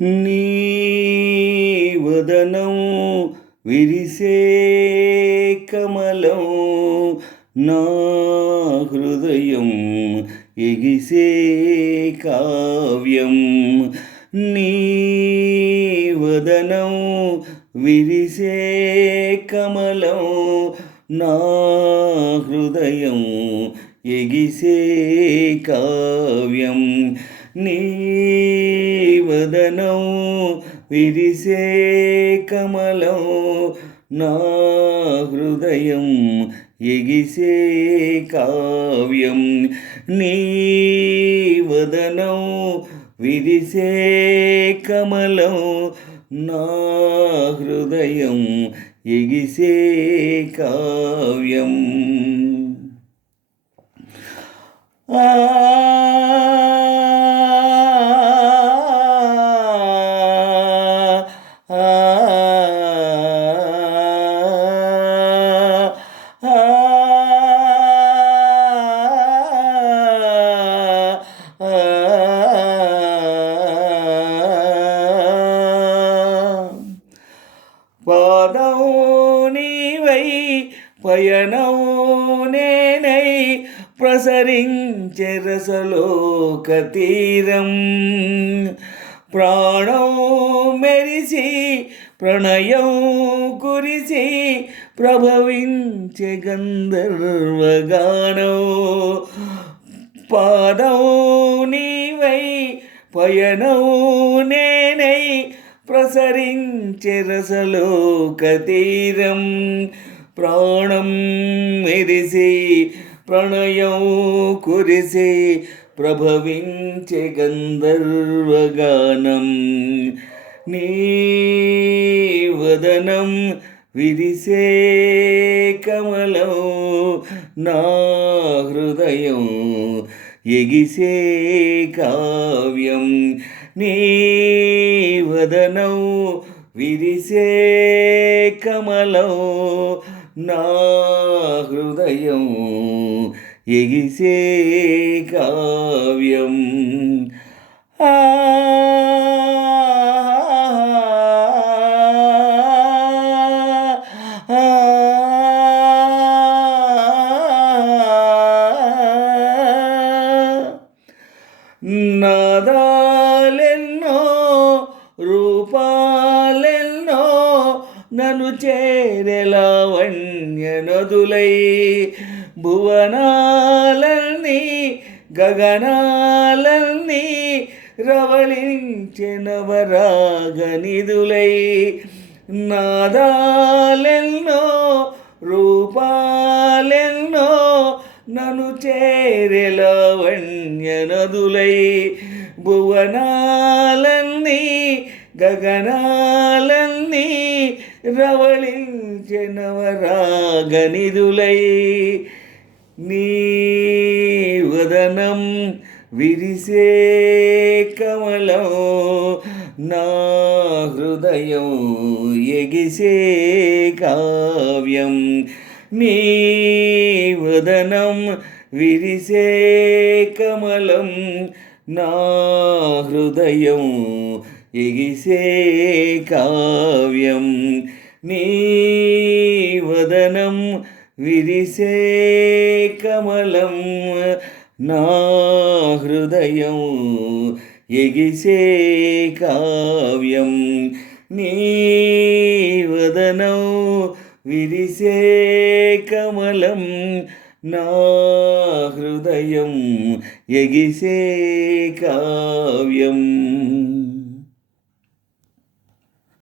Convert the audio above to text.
నీ వదనం విరిసే కమలం, నా హృదయం ఎగిసే కావ్యం. నీ వదనం విరిసే కమలం, నా హృదయం ఎగిసే కావ్యం. నీ వదనం విరిసే కమలం, నా హృదయం ఎగిసే కావ్యం. నీ వదనం విరిసే కమలం, నా హృదయం ఎగిసే కావ్యం. పాదం నీవై పయనం నేనై ప్రసరించే రసలోక తీరం. ప్రాణం మెరిసి ప్రణయం కురిసి ప్రభవించే గంధర్వగానం. పాదం నీవై పయనం నేనై ప్రసరించే రసలోక తీరం. ప్రాణం మెరిసి ప్రణయం కురిసి ప్రభవించే గంధర్వగానం. నీ వదనం విరిసే కమలం, నా హృదయం ఎగిసే కావ్యం. నీ వదనం విరిసే కమలం, నా హృదయం ఎగిసే కావ్యం. నాదాలెన్నో రూపాలెన్నో నన్ను చేరే లావణ్య నదులై. భువనాలన్నీ గగనాలన్నీ రవళించే నవరాగనిధులై. నాదాలెన్నో రూపాలెన్నో నన్ను చేరే లావణ్య నదులై. భువనాలన్నీ గగనాలన్నీ రవళించే నవరాగనిధులై. నీ వదనం విరిసే కమలం, నా హృదయం ఎగిసే కావ్యం. నీ వదనం విరిసే కమలం, నా హృదయం ఎగిసే కావ్యం. నీ వదనం విరిసే కమలం, నా హృదయం ఎగిసే కావ్యం. నీ వదనం విరిసే కమలం, నా హృదయం ఎగిసే కావ్యం.